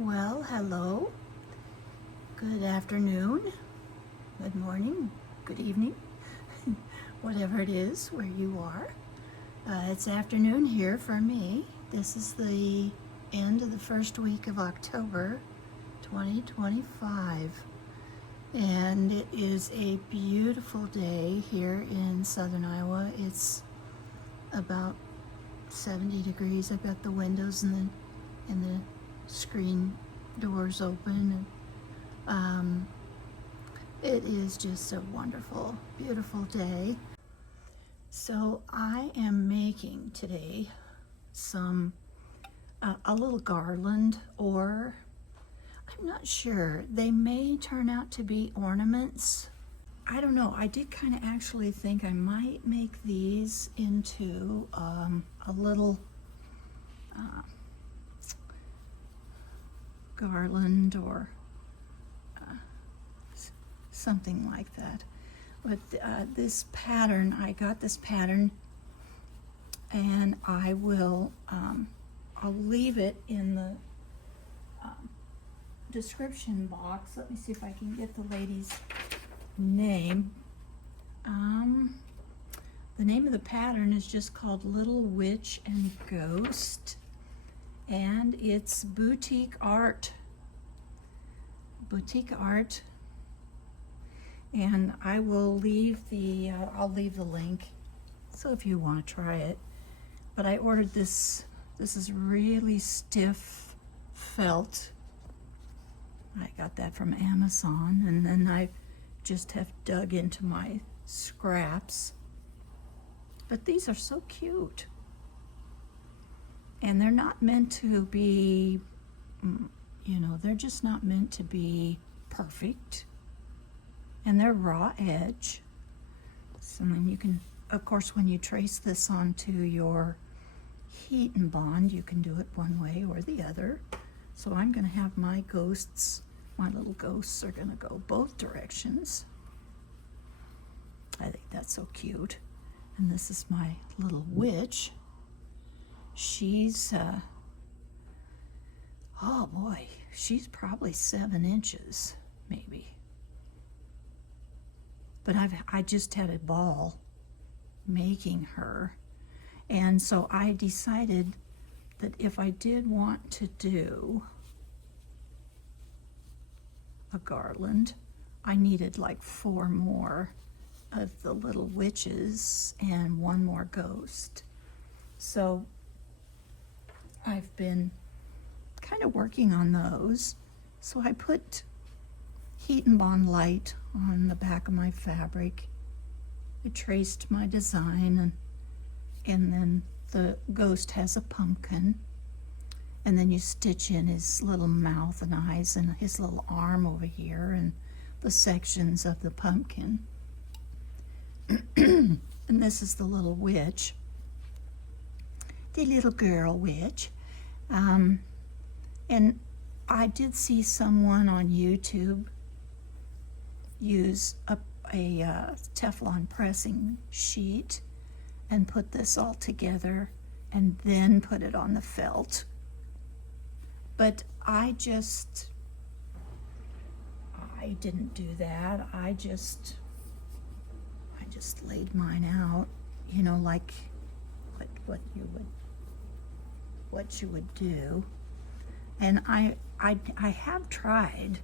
Well, hello. Good afternoon, good morning, good evening, whatever it is where you are. It's afternoon here for me. This is the end of the first week of October 2025. And it is a beautiful day here in southern Iowa. It's about 70 degrees. I've got the windows and the screen doors open, and it is just a wonderful, beautiful day. So I am making today a little garland, or I'm not sure. They may turn out to be ornaments. I don't know. I did kind of actually think I might make these into a little garland or something like that. But this pattern, I got this pattern, and I will I'll leave it in the description box. Let me see if I can get the lady's name. The name of the pattern is just called Little Witch and Ghost, and it's boutique art. And I will leave I'll leave the link, so if you want to try it. But I ordered this. This is really stiff felt. I got that from Amazon, and then I just have dug into my scraps. But these are so cute. And they're not meant to be, they're just not meant to be perfect. And they're raw edge. So then you can, of course, when you trace this onto your heat and bond, you can do it one way or the other. So I'm going to have my little ghosts are going to go both directions. I think that's so cute. And this is my little witch. She's, oh boy, she's probably 7 inches, maybe. But I just had a ball making her. And so I decided that if I did want to do a garland, I needed like 4 more of the little witches and 1 more ghost. So I've been kind of working on those. So I put heat and bond light on the back of my fabric. I traced my design, and then the ghost has a pumpkin, and then you stitch in his little mouth and eyes and his little arm over here and the sections of the pumpkin. And this is the little witch, the little girl witch. And I did see someone on YouTube use a Teflon pressing sheet and put this all together and then put it on the felt. But I didn't do that. I just laid mine out, like what you would do. And I have tried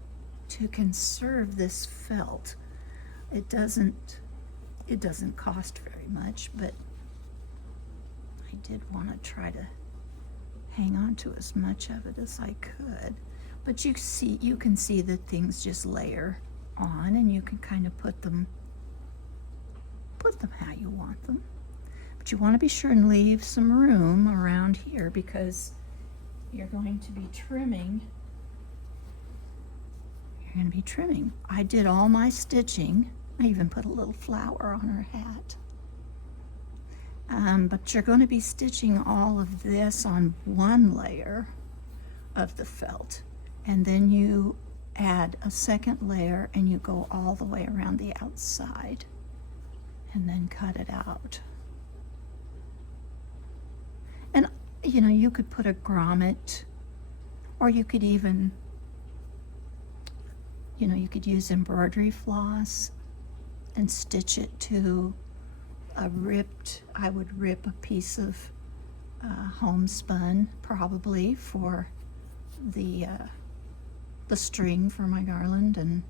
to conserve this felt. It doesn't cost very much, but I did want to try to hang on to as much of it as I could. But you can see that things just layer on, and you can kind of put them how you want them. But you want to be sure and leave some room around here, because you're going to be trimming. I did all my stitching. I even put a little flower on her hat. But you're going to be stitching all of this on 1 layer of the felt, and then you add a 2nd layer, and you go all the way around the outside, and then cut it out. And you could put a grommet Or you could even, you could use embroidery floss and stitch it to I would rip a piece of homespun probably for the string for my garland, and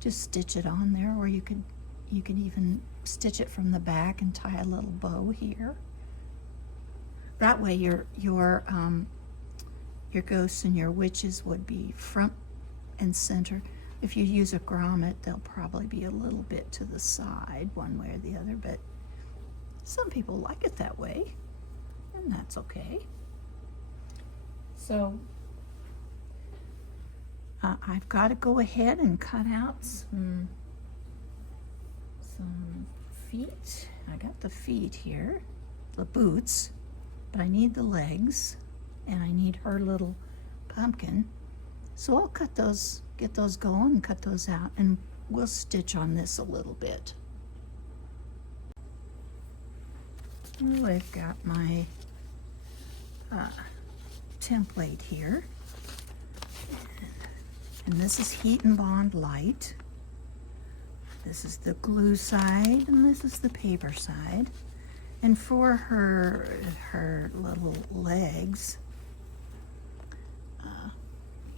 just stitch it on there. Or you could even stitch it from the back and tie a little bow here. That way your ghosts and your witches would be front and center. If you use a grommet, they'll probably be a little bit to the side, one way or the other, but some people like it that way, and that's okay. So I've got to go ahead and cut out some feet. I got the feet here, the boots, but I need the legs, and I need her little pumpkin. So I'll cut those, get those going and cut those out, and we'll stitch on this a little bit. Well, I've got my template here, and this is Heat and Bond Light. This is the glue side, and this is the paper side. And for her little legs,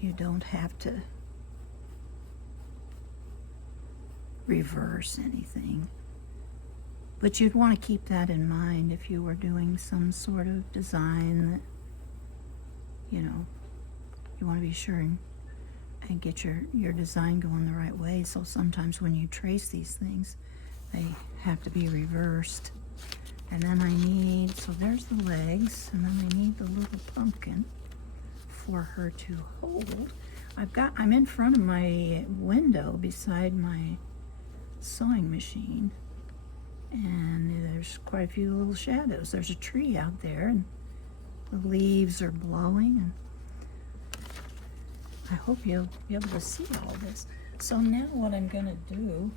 you don't have to reverse anything. But you'd want to keep that in mind if you were doing some sort of design that, you want to be sure and get your design going the right way. So sometimes when you trace these things, they have to be reversed. And then so there's the legs, and then I need the little pumpkin for her to hold. I'm in front of my window beside my sewing machine, and there's quite a few little shadows. There's a tree out there, and the leaves are blowing, and I hope you'll be able to see all this. So now what I'm gonna do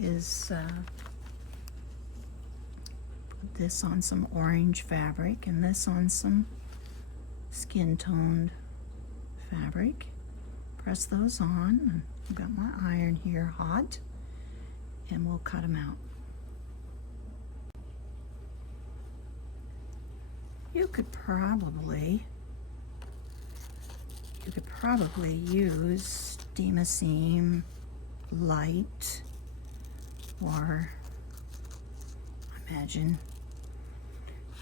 is put this on some orange fabric and this on some skin-toned fabric. Press those on, and I've got my iron here hot, and we'll cut them out. You could probably use Steam light, or imagine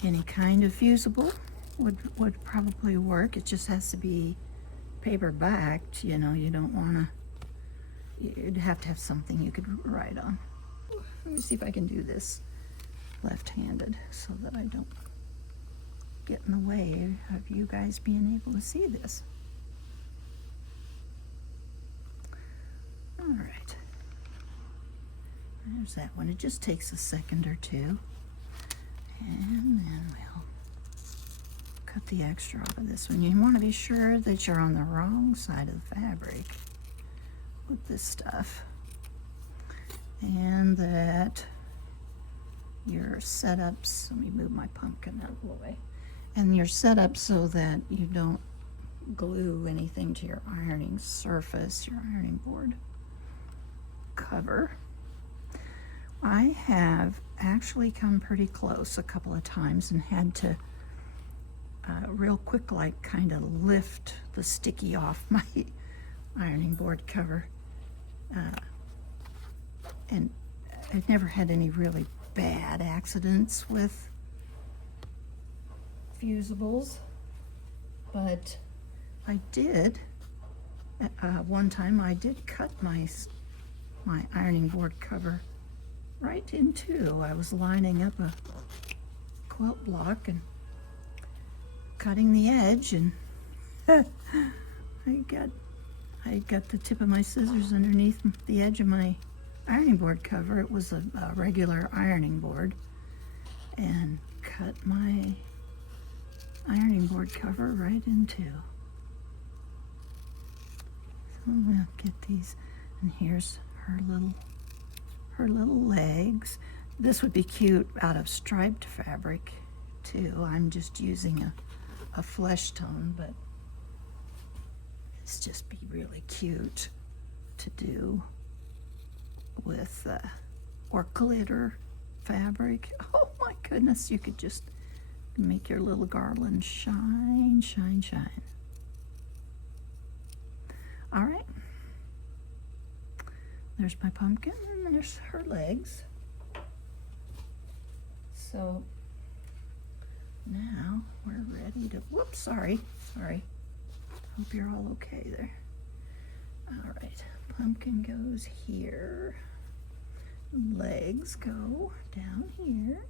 any kind of fusible would probably work. It just has to be paper backed, you don't want to, you'd have to have something you could write on. Let me see if I can do this left-handed so that I don't get in the way of you guys being able to see this. All right, there's that one. It just takes a second or two, and then we'll cut the extra off of this one. You want to be sure that you're on the wrong side of the fabric with this stuff, and that your setups, let me move my pumpkin out of the way, and you're set up so that you don't glue anything to your ironing surface, your ironing board cover. I have actually come pretty close a couple of times and had to real quick, like, kind of lift the sticky off my ironing board cover, and I've never had any really bad accidents with fusibles, but I did one time. I did cut my ironing board cover right in two. I was lining up a quilt block and cutting the edge, and I got the tip of my scissors underneath the edge of my ironing board cover. It was a regular ironing board, and cut my ironing board cover right in two. So we'll get these, and here's her little legs. This would be cute out of striped fabric too. I'm just using a flesh tone, but it's just be really cute to do with or glitter fabric. Oh my goodness, you could just make your little garland shine, shine, shine. All right, there's my pumpkin and there's her legs. So now we're ready to, whoops, sorry. Hope you're all okay there. All right, pumpkin goes here. Legs go down here.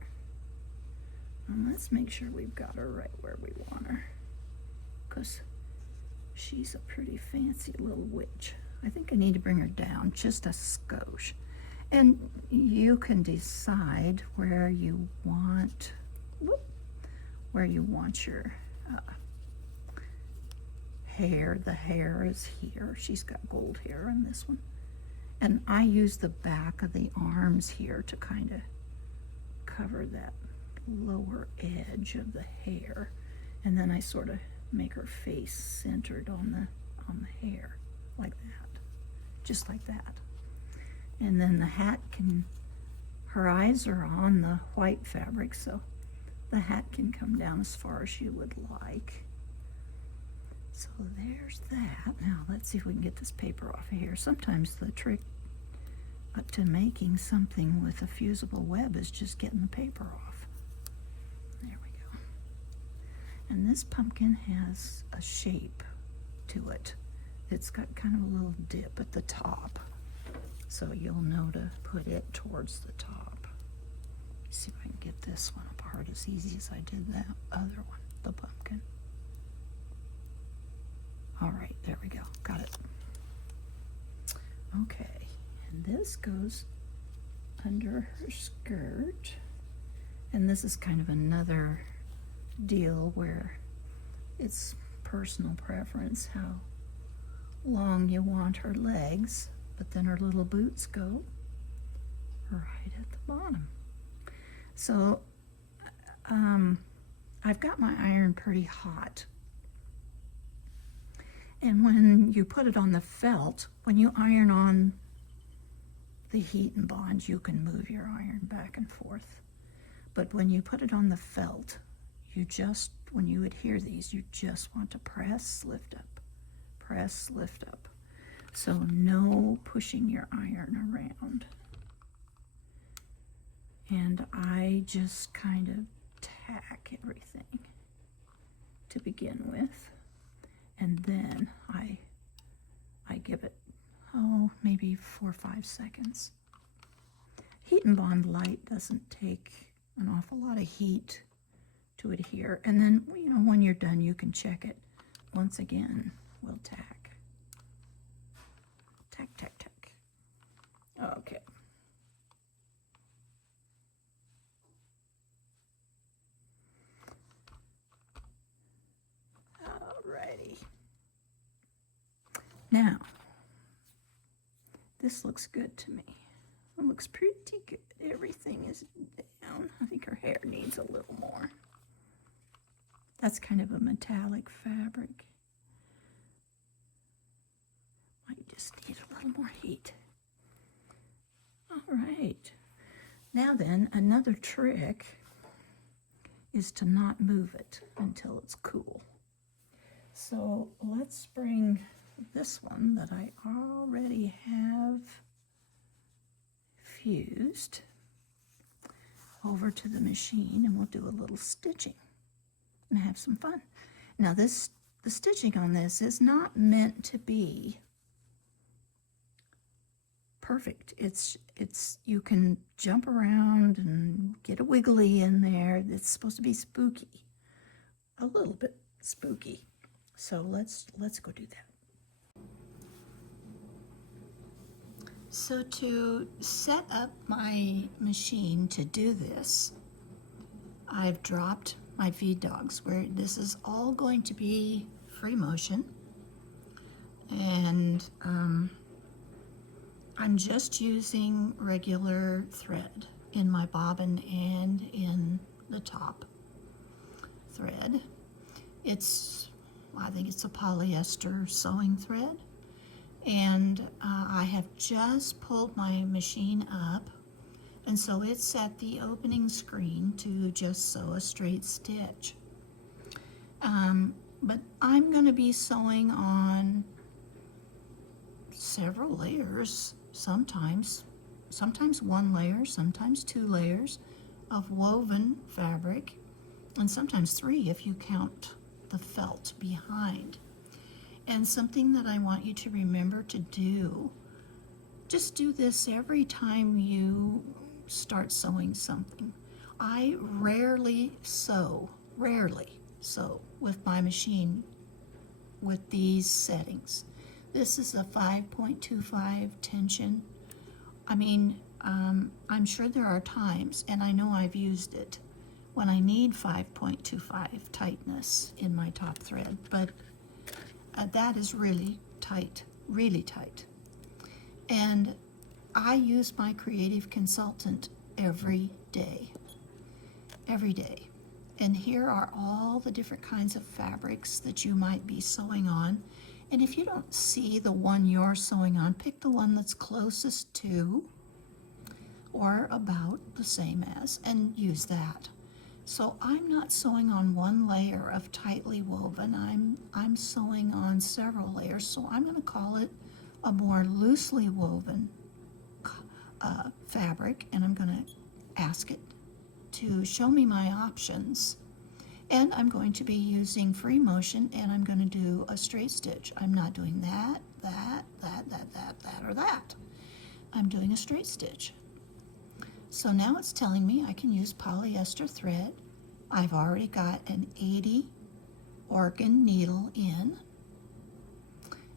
And let's make sure we've got her right where we want her, because she's a pretty fancy little witch. I think I need to bring her down just a skosh. And you can decide where you want, your hair. The hair is here. She's got gold hair on this one. And I use the back of the arms here to kind of cover that lower edge of the hair. And then I sort of make her face centered on the hair, like that, just like that. And then the hat her eyes are on the white fabric, so the hat can come down as far as you would like. So there's that. Now let's see if we can get this paper off of here. Sometimes the trick to making something with a fusible web is just getting the paper off. There we go. And this pumpkin has a shape to it. It's got kind of a little dip at the top, so you'll know to put it towards the top. See if I can get this one apart as easy as I did that other one, the pumpkin. All right, there we go, got it. Okay, and this goes under her skirt. And this is kind of another deal where it's personal preference how long you want her legs, but then her little boots go right at the bottom. So I've got my iron pretty hot. And when you put it on the felt, when you iron on the heat and bond, you can move your iron back and forth. But when you put it on the felt, when you adhere these, you just want to press, lift up, press, lift up. So no pushing your iron around. And I just kind of tack everything to begin with. And then I give it, maybe 4 or 5 seconds. Heat and bond light doesn't take an awful lot of heat to adhere. And then, when you're done, you can check it. Once again, we'll tack. Tack, tack, tack. Okay. Alrighty. Now, this looks good to me. It looks pretty good. Everything is down. I think her hair needs a little more. That's kind of a metallic fabric. Might just need a little more heat. All right. Now then, another trick is to not move it until it's cool. So let's bring this one that I already have fused over to the machine, and we'll do a little stitching and have some fun. Now the stitching on this is not meant to be perfect. It's you can jump around and get a wiggly in there. It's supposed to be spooky, a little bit spooky. So let's go do that. So to set up my machine to do this, I've dropped my feed dogs, where this is all going to be free motion. And I'm just using regular thread in my bobbin and in the top thread. I think it's a polyester sewing thread. And I have just pulled my machine up, and so it's at the opening screen to just sew a straight stitch. But I'm going to be sewing on several layers, sometimes one layer, sometimes 2 layers of woven fabric, and sometimes 3 if you count the felt behind. And something that I want you to remember to do, just do this every time you start sewing something. I rarely sew with my machine with these settings. This is a 5.25 tension. I mean, I'm sure there are times, and I know I've used it, when I need 5.25 tightness in my top thread, but that is really tight, really tight. And I use my creative consultant every day. And here are all the different kinds of fabrics that you might be sewing on. And if you don't see the one you're sewing on, pick the one that's closest to or about the same as, and use that. So I'm not sewing on one layer of tightly woven, I'm sewing on several layers, so I'm going to call it a more loosely woven fabric, and I'm going to ask it to show me my options. And I'm going to be using free motion, and I'm going to do a straight stitch. I'm not doing that, or that. I'm doing a straight stitch. So now it's telling me I can use polyester thread. I've already got an 80 organ needle in.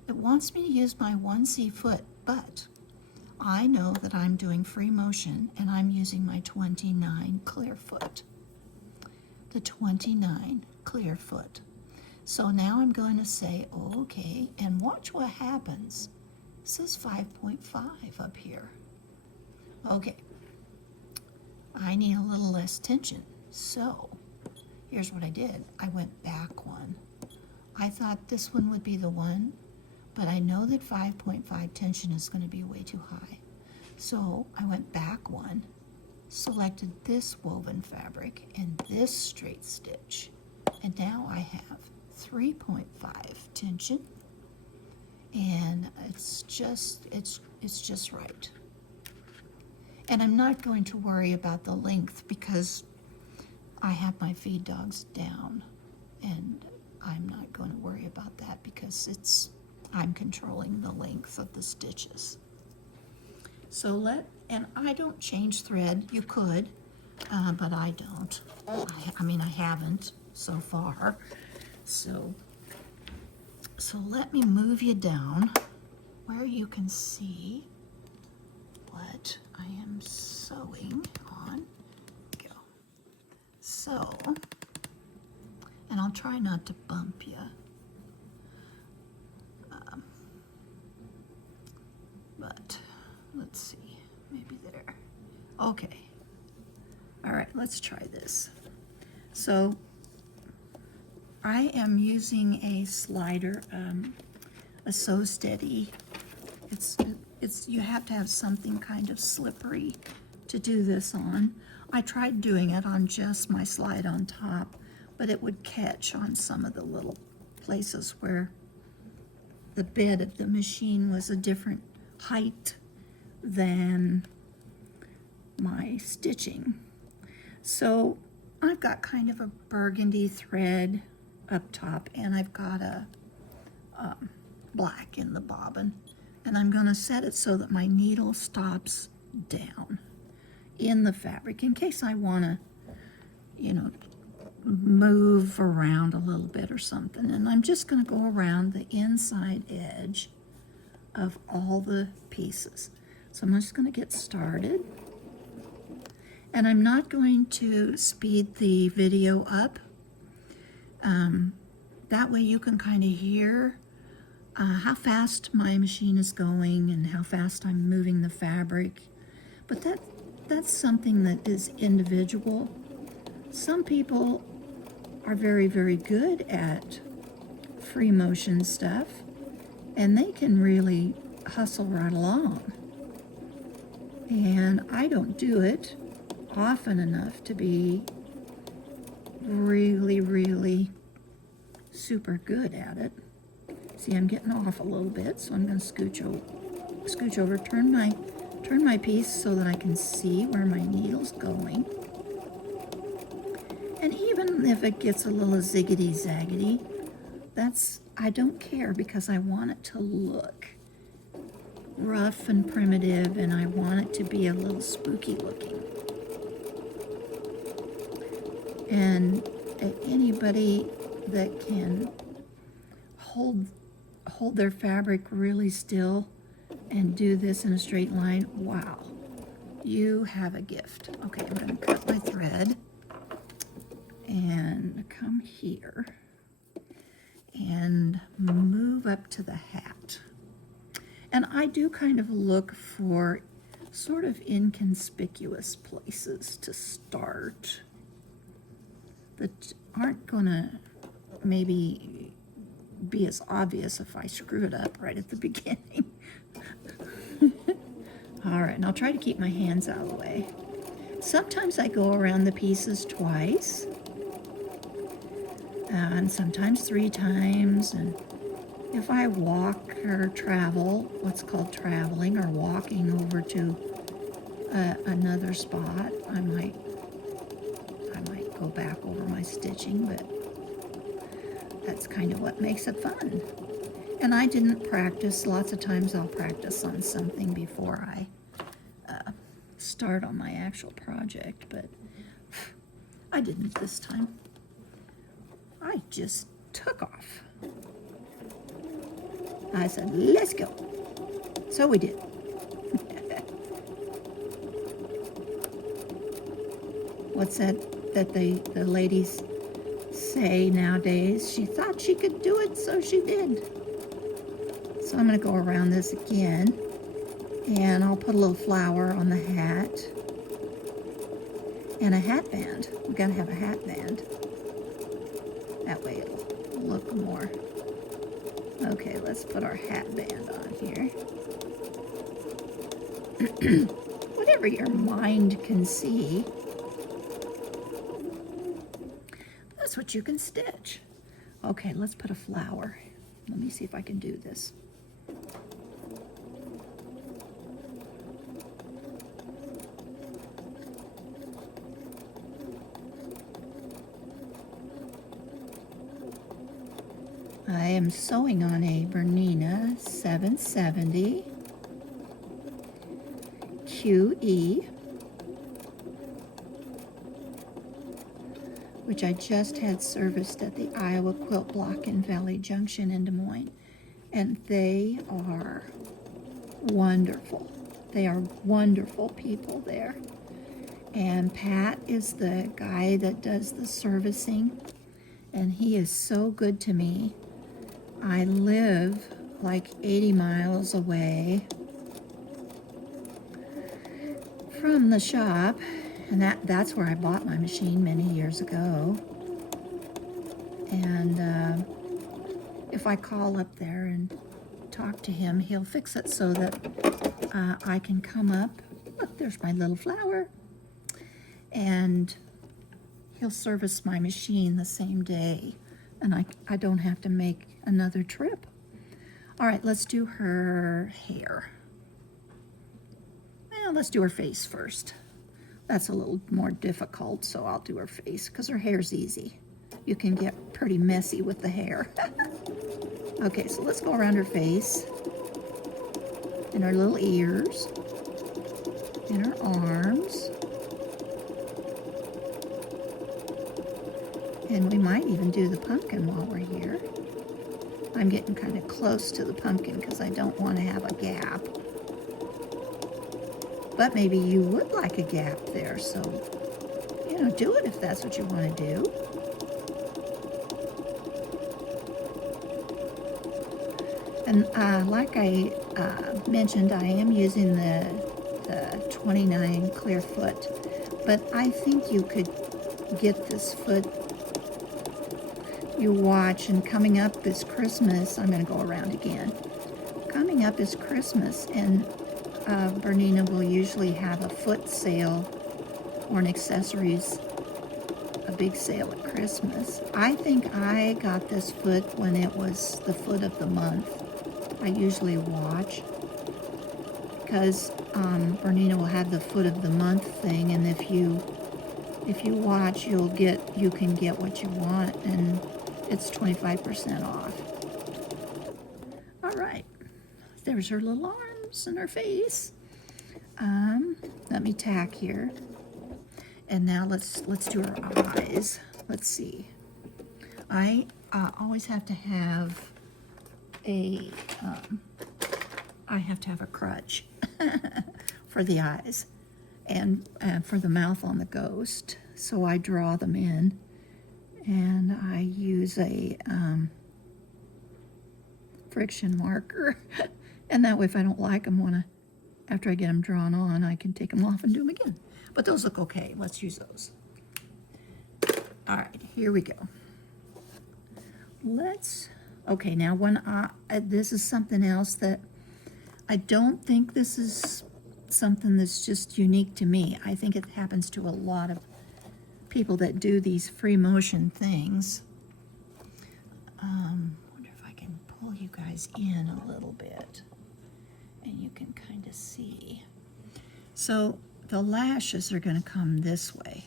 It wants me to use my 1C foot, but I know that I'm doing free motion and I'm using my 29 clear foot. The 29 clear foot. So now I'm going to say, okay, and watch what happens. It says 5.5 up here. Okay. I need a little less tension. So here's what I did. I went back one. I thought this one would be the one, but I know that 5.5 tension is going to be way too high. So I went back one, selected this woven fabric and this straight stitch. And now I have 3.5 tension, and it's just right. And I'm not going to worry about the length because I have my feed dogs down, and I'm not going to worry about that because I'm controlling the length of the stitches. So and I don't change thread. You could, but I don't. I mean, I haven't so far. So let me move you down where you can see what I am sewing on. Go. So, and I'll try not to bump you. But let's see, maybe there. Okay. All right, let's try this. So I am using a slider, a Sew Steady. You have to have something kind of slippery to do this on. I tried doing it on just my slide on top, but it would catch on some of the little places where the bed of the machine was a different height than my stitching. So I've got kind of a burgundy thread up top, and I've got a black in the bobbin. And I'm going to set it so that my needle stops down in the fabric in case I want to, move around a little bit or something. And I'm just going to go around the inside edge of all the pieces. So I'm just going to get started. And I'm not going to speed the video up. That way you can kind of hear how fast my machine is going and how fast I'm moving the fabric. But that's something that is individual. Some people are very, very good at free motion stuff, and they can really hustle right along. And I don't do it often enough to be really, really super good at it. See, I'm getting off a little bit, so I'm going to scooch over, turn my piece so that I can see where my needle's going. And even if it gets a little ziggity-zaggity, I don't care, because I want it to look rough and primitive, and I want it to be a little spooky looking. And anybody that can hold their fabric really still and do this in a straight line, wow, you have a gift. Okay, I'm going to cut my thread and come here and move up to the hat. And I do kind of look for sort of inconspicuous places to start that aren't gonna maybe be as obvious if I screw it up right at the beginning. All right, and I'll try to keep my hands out of the way. Sometimes I go around the pieces twice, and sometimes 3 times, and if I walk or travel, what's called traveling, or walking over to another spot, I might go back over my stitching, but that's kind of what makes it fun. And I didn't practice. Lots of times I'll practice on something before I start on my actual project, but I didn't this time. I just took off. I said, let's go. So we did. What's that the ladies say nowadays? She thought she could do it, so she did. So I'm going to go around this again, and I'll put a little flower on the hat and a hat band. We've got to have a hat band. That way it'll look more. Okay, let's put our hat band on here. Whatever your mind can see, that's what you can stitch. Okay, let's put a flower. Let me see if I can do this. I am sewing on a Bernina 770 QE, which I just had serviced at the Iowa Quilt Block in Valley Junction in Des Moines. And they are wonderful. They are wonderful people there. And Pat is the guy that does the servicing, and he is so good to me. I live like 80 miles away from the shop, and that's where I bought my machine many years ago. And if I call up there and talk to him, he'll fix it so that I can come up. Look, there's my little flower. And he'll service my machine the same day, and I don't have to make another trip. All right, let's do her hair. Well, let's do her face first. That's a little more difficult, so I'll do her face because her hair's easy. You can get pretty messy with the hair. Okay, so let's go around her face, and her little ears, and her arms. And we might even do the pumpkin while we're here. I'm getting kind of close to the pumpkin because I don't want to have a gap. But maybe you would like a gap there, so, do it if that's what you want to do. And like I mentioned, I am using the 29 clear foot, but I think you could get this foot you watch, and coming up is Christmas. I'm going to go around again. Coming up is Christmas, and Bernina will usually have a foot sale or an accessories, a big sale at Christmas. I think I got this foot when it was the foot of the month. I usually watch because Bernina will have the foot of the month thing, and if you watch, you can get what you want, and it's 25% off. All right, there's her little arms and her face. Let me tack here, and now let's do her eyes. Let's see. I always have to have a crutch for the eyes and for the mouth on the ghost. So I draw them in, and I use a friction marker. And that way, if I don't like them, after I get them drawn on, I can take them off and do them again. But those look okay. Let's use those. All right, here we go. Okay, now this is something else that I don't think this is something that's just unique to me. I think it happens to a lot of people that do these free motion things. Wonder if I can pull you guys in a little bit and you can kind of see. So the lashes are going to come this way.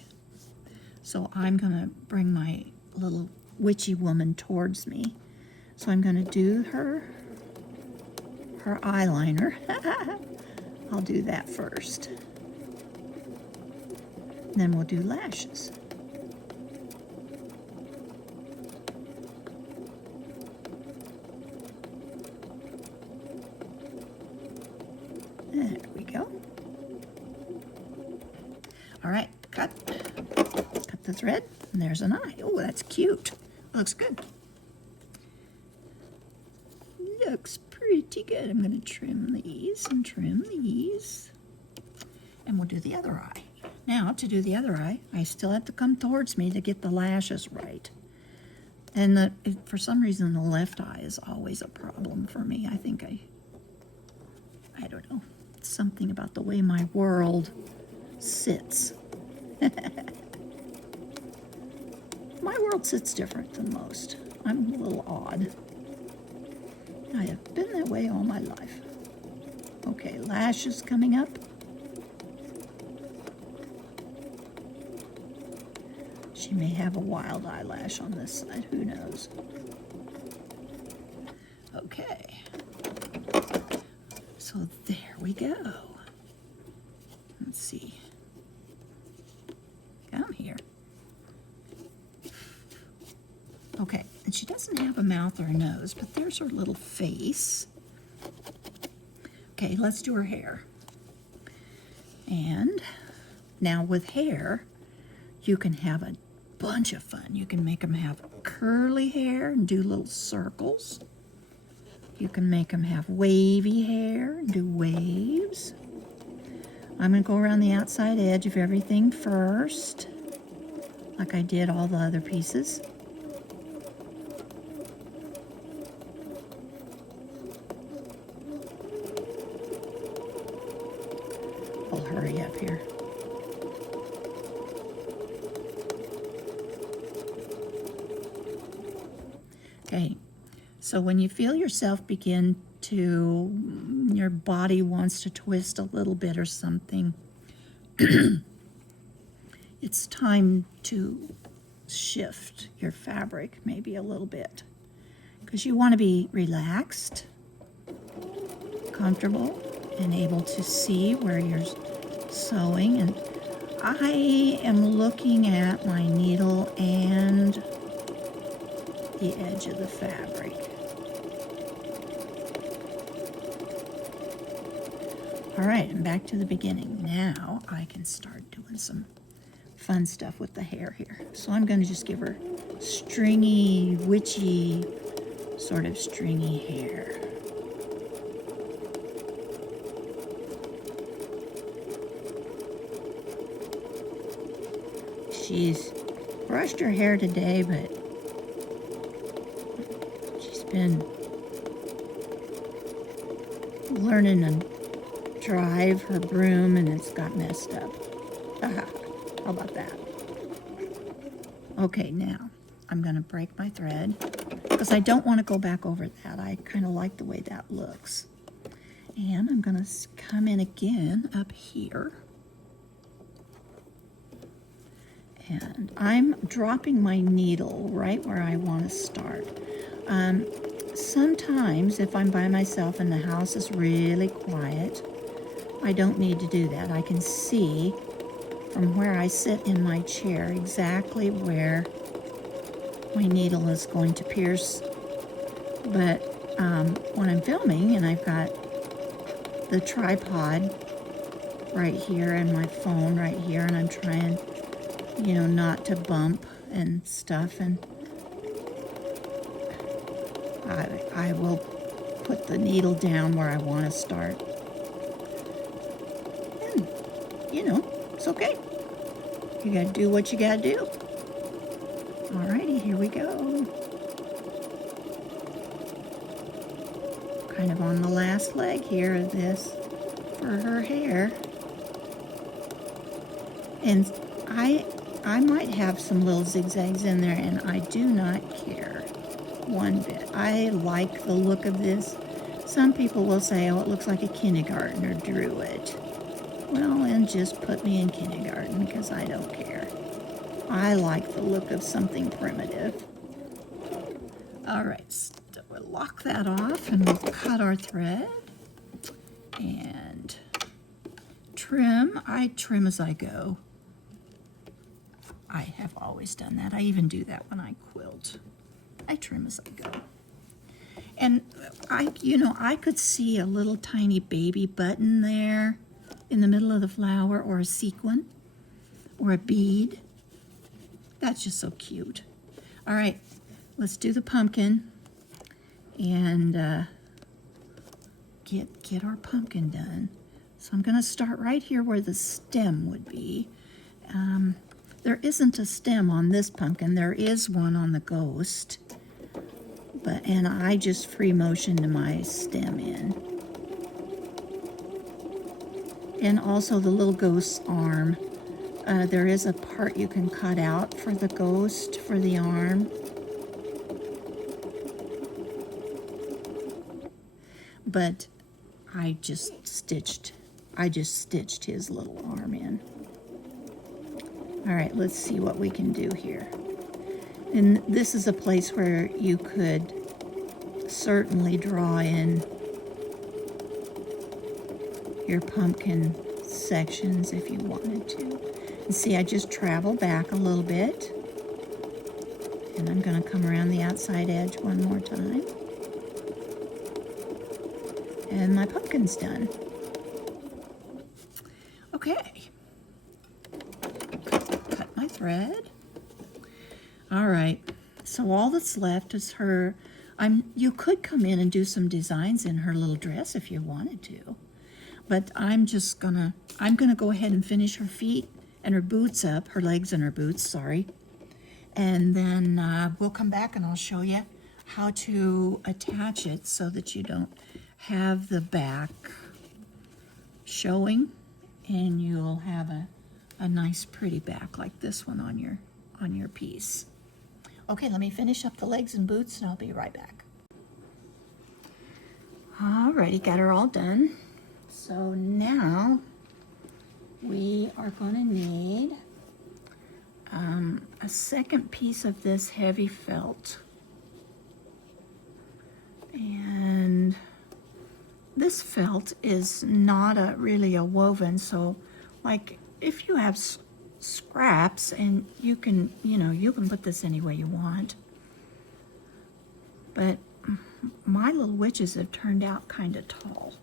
So I'm going to bring my little witchy woman towards me. So I'm going to do her eyeliner. I'll do that first. Then we'll do lashes. There we go. All right, cut the thread, and there's an eye. Oh, that's cute. Looks good. Looks pretty good. I'm going to trim these and trim these. And we'll do the other eye. Now, to do the other eye, I still have to come towards me to get the lashes right. And for some reason, the left eye is always a problem for me. I think I don't know. It's something about the way my world sits. My world sits different than most. I'm a little odd. I have been that way all my life. Okay, lashes coming up. She may have a wild eyelash on this side, who knows? Okay. So there we go. Let's see. Come here. Okay, and she doesn't have a mouth or a nose, but there's her little face. Okay, let's do her hair. And now with hair, you can have a bunch of fun. You can make them have curly hair and do little circles. You can make them have wavy hair and do waves. I'm going to go around the outside edge of everything first, like I did all the other pieces. I'll hurry up here. Okay, so when you feel yourself begin to, your body wants to twist a little bit or something, it's time to shift your fabric maybe a little bit, because you want to be relaxed, comfortable, and able to see where you're sewing. And I am looking at my needle and the edge of the fabric. All right, and back to the beginning. Now I can start doing some fun stuff with the hair here. So I'm going to just give her stringy, witchy, sort of stringy hair. She's brushed her hair today, but been learning to drive her broom and it's got messed up. How about that? Okay, now I'm going to break my thread because I don't want to go back over that. I kind of like the way that looks. And I'm going to come in again up here. And I'm dropping my needle right where I want to start. Sometimes if I'm by myself and the house is really quiet, I don't need to do that. I can see from where I sit in my chair exactly where my needle is going to pierce. But when I'm filming and I've got the tripod right here and my phone right here and I'm trying, you know, not to bump and stuff, and I will put the needle down where I want to start. And, you know, it's okay. You got to do what you got to do. Alrighty, here we go. Kind of on the last leg here of this for her hair. And I might have some little zigzags in there, and I do not care one bit. I like the look of this. Some people will say, oh, it looks like a kindergartner drew it. Well, and just put me in kindergarten because I don't care. I like the look of something primitive. All right, so we'll lock that off and we'll cut our thread and trim. I trim as I go. I have always done that. I even do that when I quilt. I trim as I go. And I could see a little tiny baby button there in the middle of the flower, or a sequin, or a bead. That's just so cute. All right, let's do the pumpkin and get our pumpkin done. So I'm gonna start right here where the stem would be. There isn't a stem on this pumpkin. There is one on the ghost, and I just free motioned my stem in. And also the little ghost's arm. There is a part you can cut out for the ghost, for the arm. But I just stitched his little arm in. All right, let's see what we can do here. And this is a place where you could certainly draw in your pumpkin sections if you wanted to. And see, I just travel back a little bit. And I'm going to come around the outside edge one more time. And my pumpkin's done. Okay. Cut my thread. All right. So all that's left is her. You could come in and do some designs in her little dress if you wanted to. But I'm gonna go ahead and finish her feet and her boots up, her legs and her boots, sorry. And then we'll come back and I'll show you how to attach it so that you don't have the back showing, and you'll have a nice pretty back like this one on your piece. Okay, let me finish up the legs and boots and I'll be right back. Alrighty, got her all done. So now we are going to need a second piece of this heavy felt. And this felt is not really a woven, so like if you have scraps, and you can put this any way you want. But my little witches have turned out kind of tall.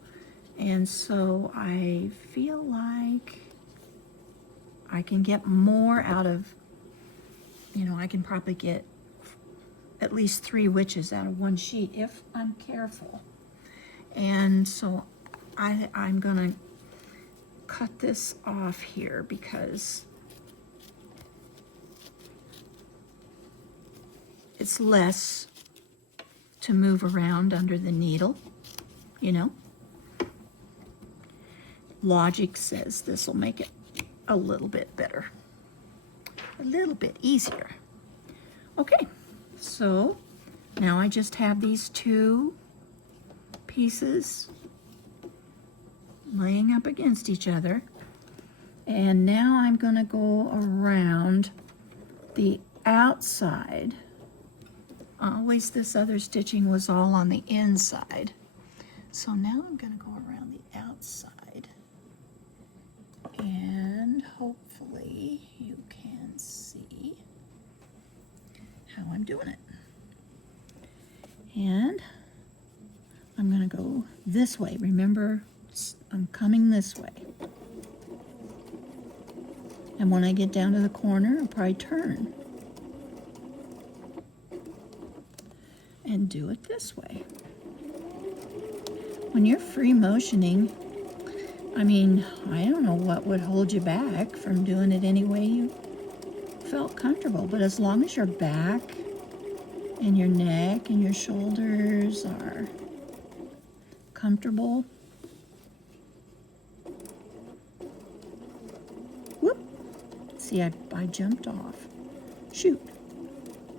And so I feel like I can get more out of, I can probably get at least 3 witches out of one sheet if I'm careful. And so I'm gonna cut this off here because it's less to move around under the needle, you know. Logic says this will make it a little bit better, a little bit easier. Okay, so now I just have these two pieces laying up against each other, and now I'm going to go around the outside. Always this other stitching was all on the inside, so now I'm going to go around the outside, and hopefully you can see how I'm doing it. And I'm going to go this way. Remember, I'm coming this way. And when I get down to the corner, I'll probably turn and do it this way. When you're free motioning, I mean, I don't know what would hold you back from doing it any way you felt comfortable, but as long as your back and your neck and your shoulders are comfortable. Whoop! See, I jumped off. Shoot.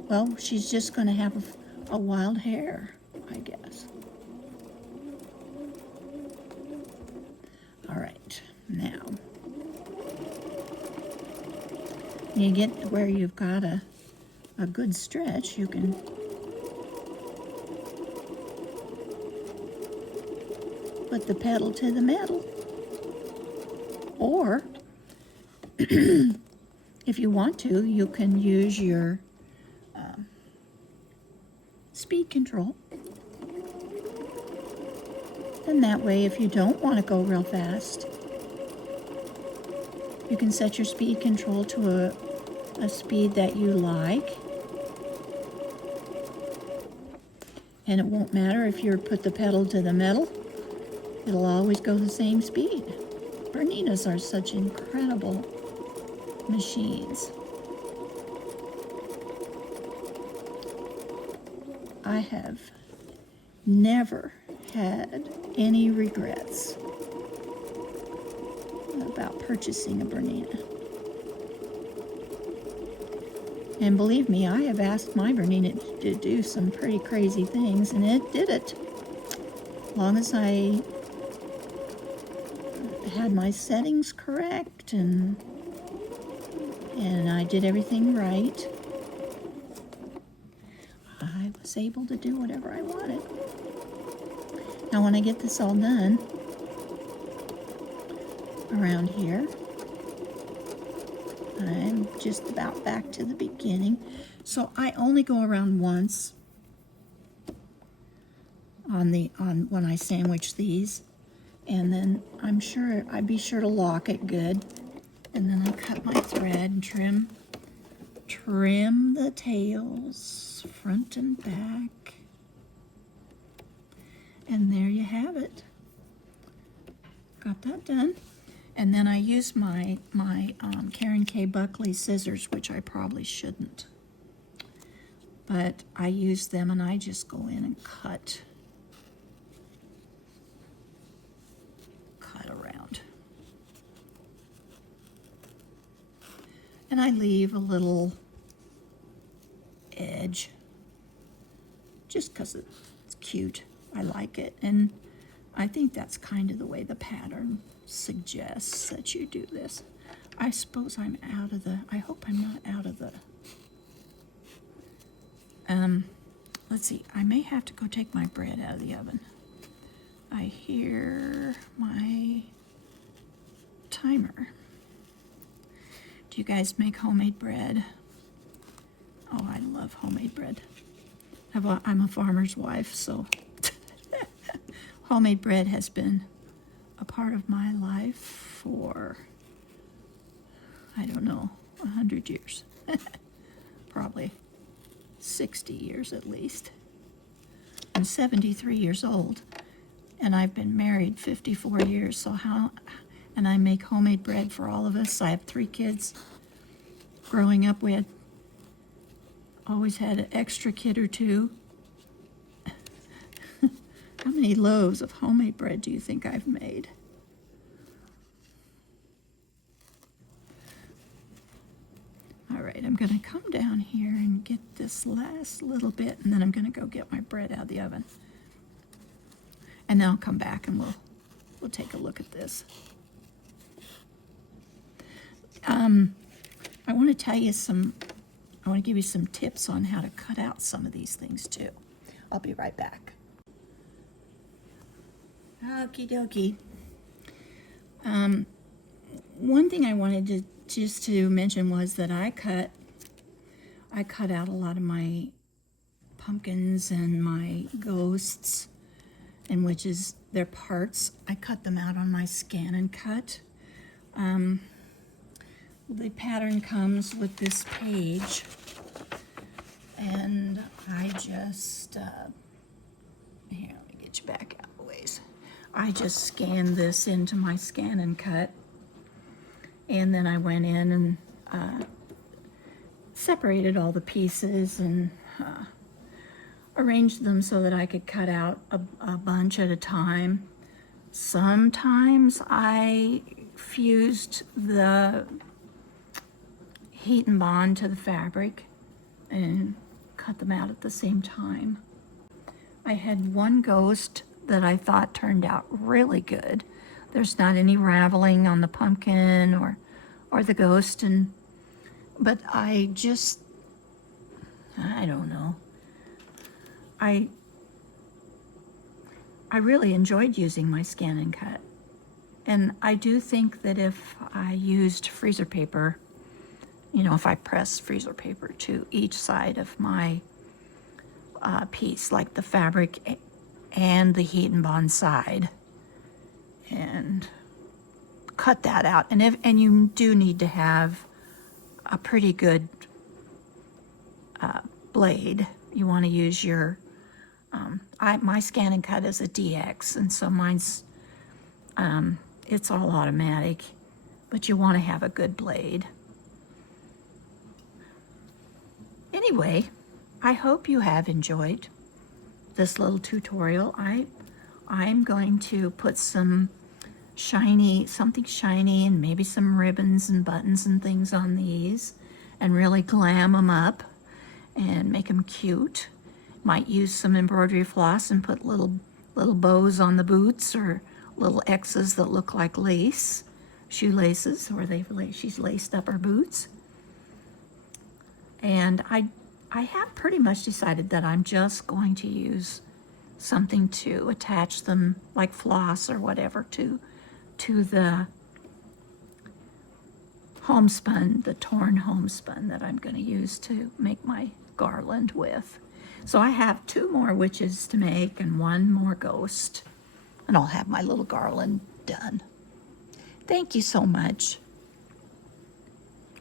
Well, she's just going to have a wild hair, I guess. All right, now you get to where you've got a good stretch, you can put the pedal to the metal. Or, if you want to, you can use your speed control. And that way, if you don't want to go real fast, you can set your speed control to a speed that you like. And it won't matter if you put the pedal to the metal, it'll always go the same speed. Berninas are such incredible machines. I have never had any regrets about purchasing a Bernina. And believe me, I have asked my Bernina to do some pretty crazy things, and it did it. As long as I had my settings correct and I did everything right, I was able to do whatever I wanted. Now when I get this all done around here, I'm just about back to the beginning. So I only go around once on when I sandwich these, and then I'd be sure to lock it good, and then I cut my thread and trim the tails front and back, and there you have it. Got that done. And then I use my Karen K. Buckley scissors, which I probably shouldn't, but I use them, and I just go in and cut around. And I leave a little edge just because it's cute. I like it, and I think that's kind of the way the pattern suggests that you do this. I suppose I'm out of the, I hope I'm not out of the, let's see, I may have to go take my bread out of the oven. I hear my timer. Do you guys make homemade bread? Oh, I love homemade bread. I'm a farmer's wife, so homemade bread has been a part of my life for, I don't know, 100 years. Probably 60 years at least. I'm 73 years old, and I've been married 54 years, so and I make homemade bread for all of us. I have 3 kids. Growing up, we always had an extra kid or two. How many loaves of homemade bread do you think I've made? All right, I'm going to come down here and get this last little bit, and then I'm going to go get my bread out of the oven. And then I'll come back and we'll take a look at this. I want to give you some tips on how to cut out some of these things too. I'll be right back. Okie dokie. One thing I wanted to mention was that I cut out a lot of my pumpkins and my ghosts and witches, their parts. I cut them out on my scan and cut. The pattern comes with this page, and I just, here, let me get you back out of the ways. I just scanned this into my scan and cut, and then I went in and separated all the pieces and arranged them so that I could cut out a bunch at a time. Sometimes I fused the heat and bond to the fabric and cut them out at the same time. I had one ghost that I thought turned out really good. There's not any raveling on the pumpkin or the ghost, but I don't know. I really enjoyed using my scan and cut. And I do think that if I used freezer paper, if I press freezer paper to each side of my piece, like the fabric and the heat and bond side, and cut that out. And you do need to have a pretty good blade. You want to use your, my scan and cut is a DX, and so mine's, it's all automatic, but you want to have a good blade. Anyway, I hope you have enjoyed this little tutorial. I'm going to put something shiny and maybe some ribbons and buttons and things on these and really glam them up and make them cute. Might use some embroidery floss and put little bows on the boots or little X's that look like lace, shoelaces, or she's laced up her boots. And I have pretty much decided that I'm just going to use something to attach them, like floss or whatever, to the homespun, the torn homespun that I'm going to use to make my garland with. So I have 2 more witches to make and 1 more ghost, and I'll have my little garland done. Thank you so much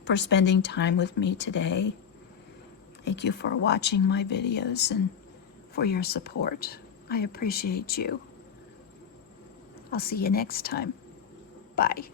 for spending time with me today. Thank you for watching my videos and for your support. I appreciate you. I'll see you next time. Bye.